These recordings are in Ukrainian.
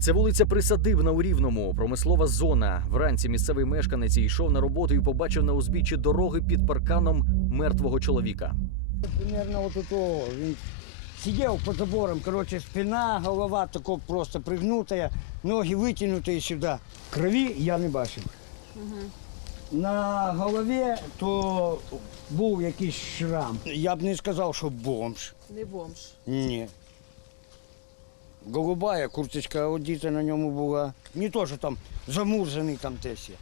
Це вулиця Присадибна у Рівному, промислова зона. Вранці місцевий мешканець йшов на роботу і побачив на узбіччі дороги під парканом мертвого чоловіка. Примерно вот это він сидел под забором, короче, спина, голова тако просто пригнутая, ноги вытянутые сюда. Крові я не бачив. На голові то був якийсь шрам. Я б не сказав, що бомж. Не бомж. Ні. Голубая курточка одіта на ньому була. Не то, що там замурзаний там тесі.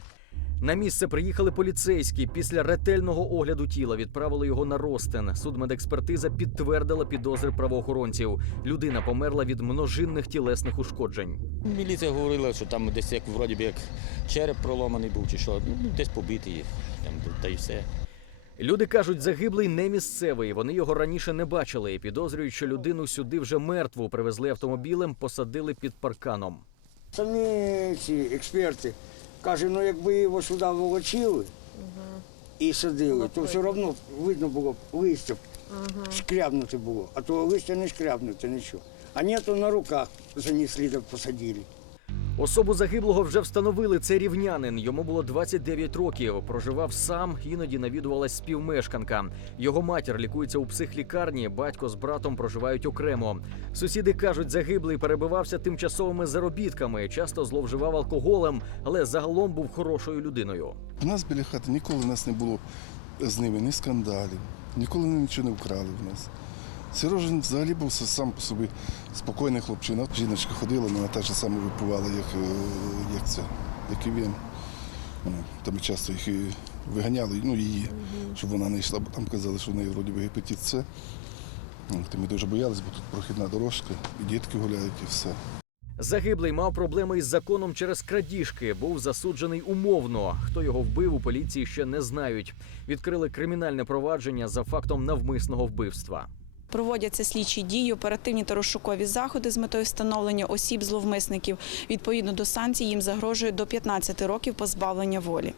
На місце приїхали поліцейські. Після ретельного огляду тіла відправили його на розтин. Судмедекспертиза підтвердила підозри правоохоронців. Людина померла від множинних тілесних ушкоджень. Міліція говорила, що там десь як вроді би як череп проломаний був чи що, ну десь побитий, там, та й все. Люди кажуть, загиблий не місцевий. Вони його раніше не бачили. і Підозрюють, що людину сюди вже мертву привезли автомобілем, посадили під парканом. Самі ці експерти кажуть, ну якби його сюди волочили і садили, то все одно видно було б листя шкрябнути було, а то листя не шкрябнути, нічого. А ні, то на руках занесли да посадили. Особу загиблого вже встановили. Це рівнянин. Йому було 29 років. Проживав сам, іноді навідувалась співмешканка. Його матір лікується у психлікарні. Батько з братом проживають окремо. Сусіди кажуть, загиблий перебивався тимчасовими заробітками, часто зловживав алкоголем, але загалом був хорошою людиною. У нас біля хати ніколи нас не було з ними ні скандалів, ніколи нічого не вкрали в нас. Сережин взагалі був сам по собі спокійний хлопчина. Жіночка ходила, вона теж саме випивала, як, е, як це, як і він. Ну, Там часто їх і виганяли, ну її, щоб вона не йшла, бо там казали, що в неї вроді би гепатит С. Ми дуже боялися, бо тут прохідна дорожка, і дітки гуляють, і все. Загиблий мав проблеми із законом через крадіжки. Був засуджений умовно. Хто його вбив у поліції ще не знають. Відкрили кримінальне провадження за фактом навмисного вбивства. Проводяться слідчі дії, оперативні та розшукові заходи з метою встановлення осіб зловмисників. Відповідно до санкцій їм загрожує до 15 років позбавлення волі.